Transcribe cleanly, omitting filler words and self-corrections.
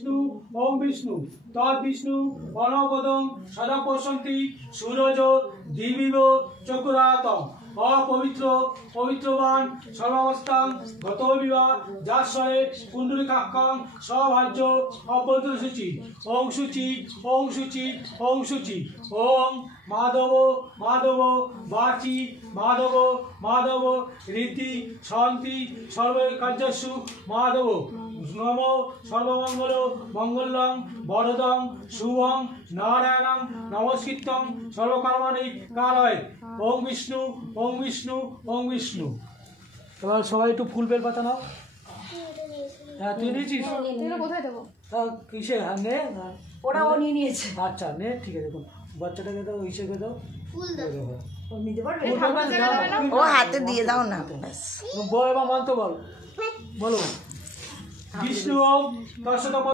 বিষ্ণু ওম বিষ্ণু তৎ বিষ্ণু অনবদং সদা পশ্যন্তি সূরজ দিবিব চক্রাতম অপবিত্র পবিত্রবান সর্বাবস্থাং গত বিবাহ যাশ্বরে পুণ্ডরিকাক্ষং সভাজ্য অপবিত্র সূচি ওং সূচি ওং সূচি ওং সূচি ওং মাধব মাধব বাচি মাধব মাধব রীতি শান্তি সর্বকার্যস্যু মাধব নম সর্বমঙ্গল মঙ্গলং বরদং শুভং নারায়ণং নমস্কৃত্যং সর্বকর্মাণি কারয় ওং বিষ্ণু ওং বিষ্ণু ওং বিষ্ণু। এবার সবাই একটু ফুল বেল পাতা নাও। হ্যাঁ তুই নিয়েছিস? কোথায় দেবো? কিসে? হ্যাঁ নে। ওরা ও নিয়ে নিয়েছে। আচ্ছা নে, ঠিক আছে। দেখুন বাচ্চাটাকে দাও, ইসেকে দাও, ফুল দাও। ও নিতে পারবে? ও হাতে দিয়ে দাও না ব্যাস। বল এবার মন্ত্র বল, বলো। বিষ্ণু ওম তৎসৎ